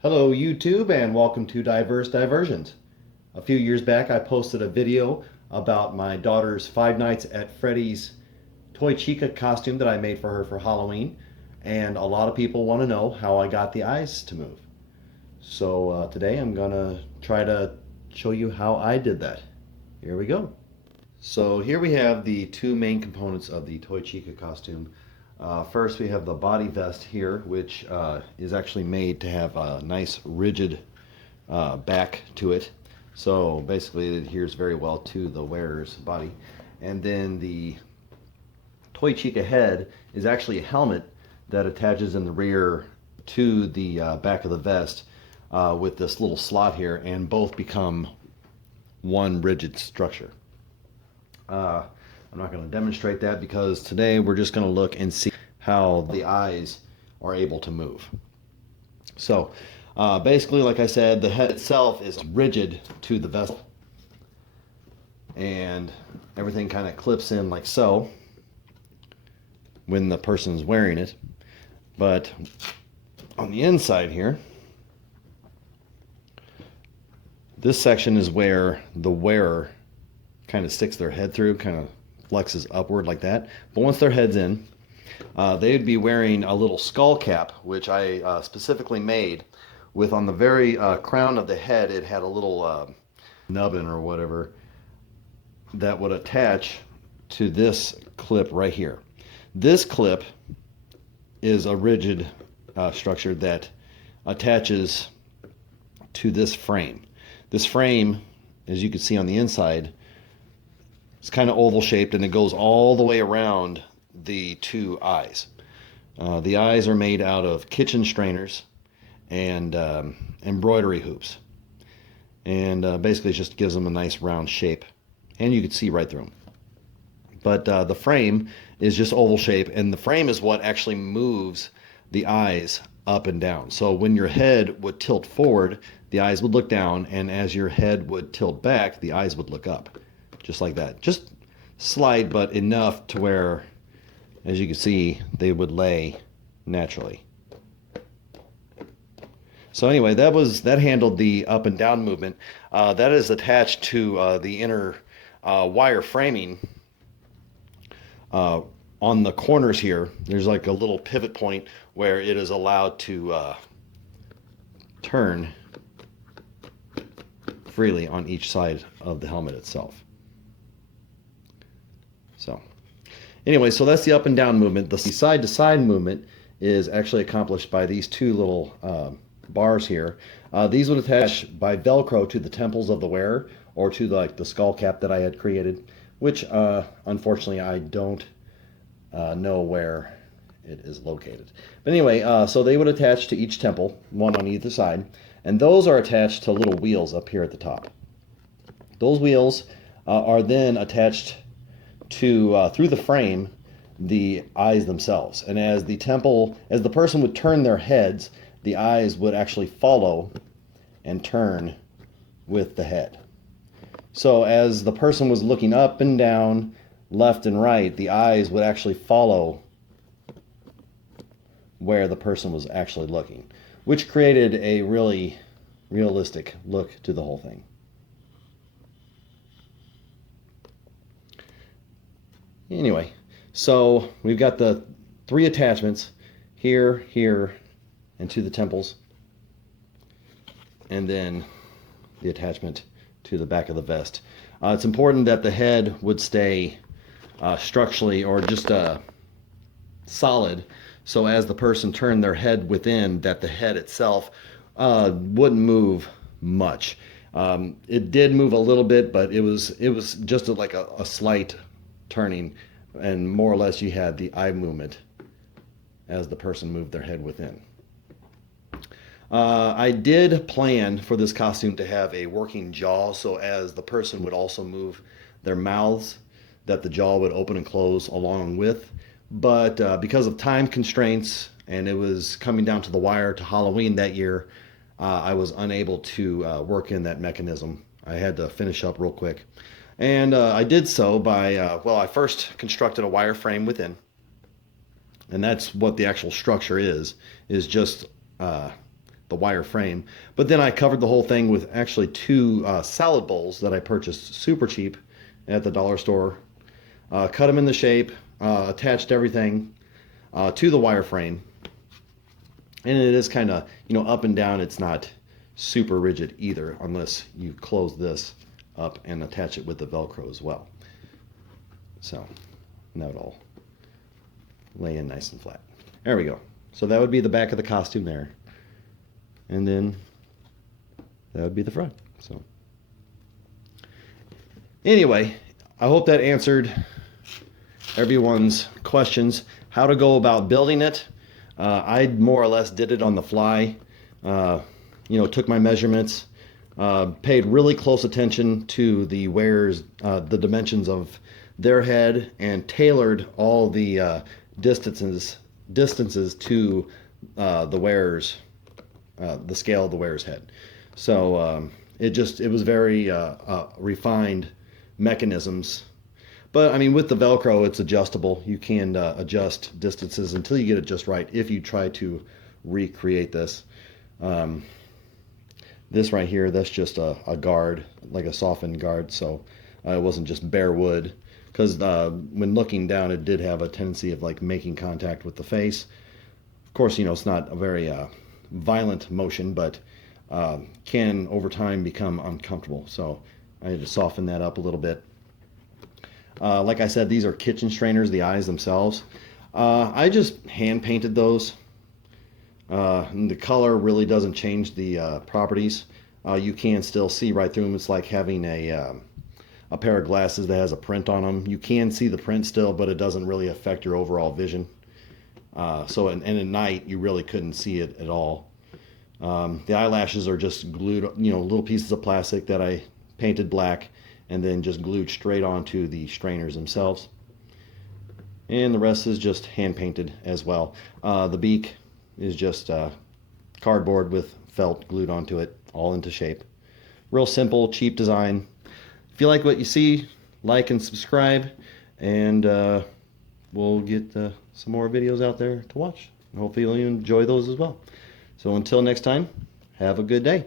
Hello YouTube and welcome to Diverse Diversions. A few years back I posted a video about my daughter's Five Nights at Freddy's toy Chica costume that I made for her for Halloween, and a lot of people want to know how I got the eyes to move. So today I'm gonna try to show you how I did that. Here we go. So here we have the two main components of the toy Chica costume. First, we have the body vest here, which is actually made to have a nice rigid back to it. So basically, it adheres very well to the wearer's body. And then the Toy Chica head is actually a helmet that attaches in the rear to the back of the vest with this little slot here, and both become one rigid structure. I'm not going to demonstrate that because today we're just going to look and see how the eyes are able to move. So basically, like I said, the head itself is rigid to the vest, and everything kind of clips in like so when the person's wearing it. But on the inside here, this section is where the wearer kind of sticks their head through, kind of flexes upward like that. But once their head's in, they'd be wearing a little skull cap, which I specifically made with, on the very crown of the head, it had a little nubbin or whatever that would attach to this clip right here. This clip is a rigid structure that attaches to this frame. This frame, as you can see on the inside, it's kind of oval shaped, and it goes all the way around the two eyes. The eyes are made out of kitchen strainers and embroidery hoops. And basically it just gives them a nice round shape. And you can see right through them. But the frame is just oval shape, and the frame is what actually moves the eyes up and down. So when your head would tilt forward, the eyes would look down, and as your head would tilt back, the eyes would look up. Just like that. Just slight, but enough to where, as you can see, they would lay naturally. So anyway, that handled the up and down movement. That is attached to the inner wire framing. On the corners here, there's like a little pivot point where it is allowed to turn freely on each side of the helmet itself. So anyway, so that's the up and down movement. The side to side movement is actually accomplished by these two little bars here. These would attach by Velcro to the temples of the wearer, or to the skull cap that I had created, which unfortunately I don't know where it is located. But anyway, so they would attach to each temple, one on either side, and those are attached to little wheels up here at the top. Those wheels are then attached to through the frame, the eyes themselves. And as the person would turn their heads, the eyes would actually follow and turn with the head. So as the person was looking up and down, left and right, the eyes would actually follow where the person was actually looking, which created a really realistic look to the whole thing. Anyway, so we've got the three attachments here, here, and to the temples, and then the attachment to the back of the vest. It's important that the head would stay structurally, or just solid, so as the person turned their head within, that the head itself wouldn't move much. It did move a little bit, but it was just like a slight turning, and more or less you had the eye movement as the person moved their head within. I did plan for this costume to have a working jaw, so as the person would also move their mouths, that the jaw would open and close along with. But because of time constraints, and it was coming down to the wire to Halloween that year, I was unable to work in that mechanism. I had to finish up real quick. And I did so by, I first constructed a wireframe within. And that's what the actual structure is just the wire frame. But then I covered the whole thing with actually two salad bowls that I purchased super cheap at the dollar store. Cut them in the shape, attached everything to the wire frame. And it is kind of, up and down. It's not super rigid either, unless you close this up and attach it with the Velcro as well. So now it'll lay in nice and flat. There we go. So that would be the back of the costume there. And then that would be the front. So anyway, I hope that answered everyone's questions. How to go about building it. I more or less did it on the fly. Took my measurements, paid really close attention to the wearers, the dimensions of their head, and tailored all the distances to the wearer's, the scale of the wearer's head. So it was very refined mechanisms. But I mean, with the Velcro, it's adjustable. You can adjust distances until you get it just right if you try to recreate this. This right here, that's just a guard, like a softened guard, so it wasn't just bare wood. Because when looking down, it did have a tendency of like making contact with the face. Of course, it's not a very violent motion, but can over time become uncomfortable. So I had to soften that up a little bit. Like I said, these are kitchen strainers, the eyes themselves. I just hand painted those. And the color really doesn't change the properties. You can still see right through them. It's like having a pair of glasses that has a print on them. You can see the print still, but it doesn't really affect your overall vision. So at night, you really couldn't see it at all. The eyelashes are just glued, little pieces of plastic that I painted black and then just glued straight onto the strainers themselves. And the rest is just hand painted as well. The beak is just cardboard with felt glued onto it, all into shape. Real simple, cheap design. If you like what you see, like and subscribe, and we'll get some more videos out there to watch. Hopefully you'll enjoy those as well. So until next time, have a good day.